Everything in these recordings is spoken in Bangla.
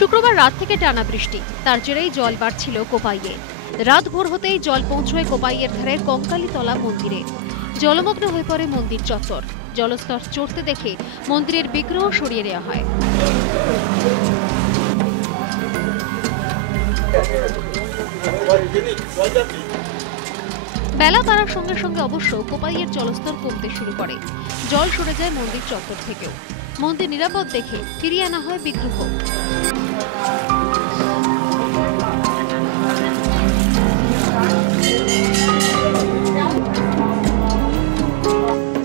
শুক্রবার রাত থেকে টানা বৃষ্টি, তার জেরেই জল বাড়ছিল কোপাইয়ে। রাত ভোর হতেই জল পৌঁছয় কোপাইয়ের ধারের কঙ্কালীতলা মন্দিরে। জলমগ্ন হয়ে পড়ে মন্দির চত্বর। জলস্তর চড়তে দেখে মন্দিরের বিগ্রহ সরিয়ে নেওয়া হয়। বেলা বাড়ার সঙ্গে সঙ্গে অবশ্য কোপাইয়ের জলস্তর কমতে শুরু করে। জল সরে যায় মন্দির চত্বর থেকেও। মন্দির নিরাপদ দেখে ফিরিয়ে আনা হয় বিগ্রহ।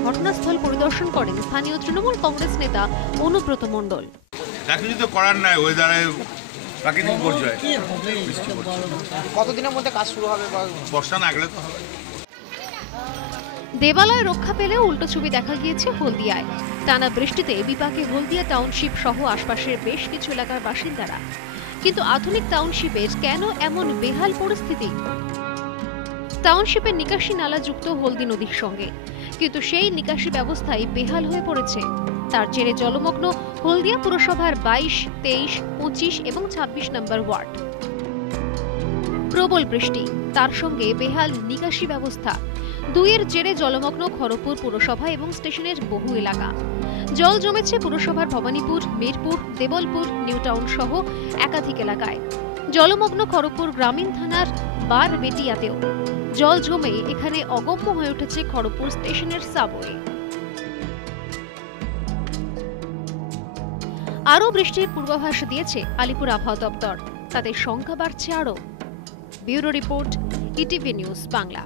ঘটনাস্থল পরিদর্শন করেন স্থানীয় তৃণমূল কংগ্রেস নেতা অনুব্রত মণ্ডল। কিছু তো করার নাই, ওয়েদারে প্রাকৃতিক পর্যায়ে কতদিনের মধ্যে কাজ শুরু হবে? বর্ষা না গেলে তো হবে। দেবালয় রক্ষা পেলেও উল্টো ছবি দেখা গিয়েছে হলদিয়ায়। টানা বৃষ্টিতে বিপাকে হলদিয়া টাউনশিপ সহ আশপাশের বেশ কিছু এলাকার বাসিন্দারা। কিন্তু আধুনিক টাউনশিপের কেন এমন বেহাল পরিস্থিতি? টাউনশিপের নিকাশি নালা যুক্ত হলদি নদীর সঙ্গে, কিন্তু সেই নিকাশি ব্যবস্থাই বেহাল হয়ে পড়েছে। তার জেরে জলমগ্ন হলদিয়া পুরসভার 22, 23, 25 এবং 26 নম্বর ওয়ার্ড। প্রবল বৃষ্টি, তার সঙ্গে বেহাল নিকাশি ব্যবস্থা, দুইয়ের জেরে জলমগ্ন খড়গপুর পুরসভা এবং স্টেশনের বহু এলাকা। জল জমেছে পুরসভার ভবানীপুর, মিরপুর, দেবলপুর, নিউ টাউন সহ একাধিক এলাকায়। জলমগ্ন খড়গপুর গ্রামীণ থানার বারবেটিয়াতেও জল জমে এখানে অগম্য হয়ে উঠেছে খড়গপুর স্টেশনের সাবওয়ে। আরও বৃষ্টির পূর্বাভাস দিয়েছে আলিপুর আবহাওয়া দপ্তর, তাতে সংখ্যা বাড়ছে আরও। Bureau report, ETV news Bangla.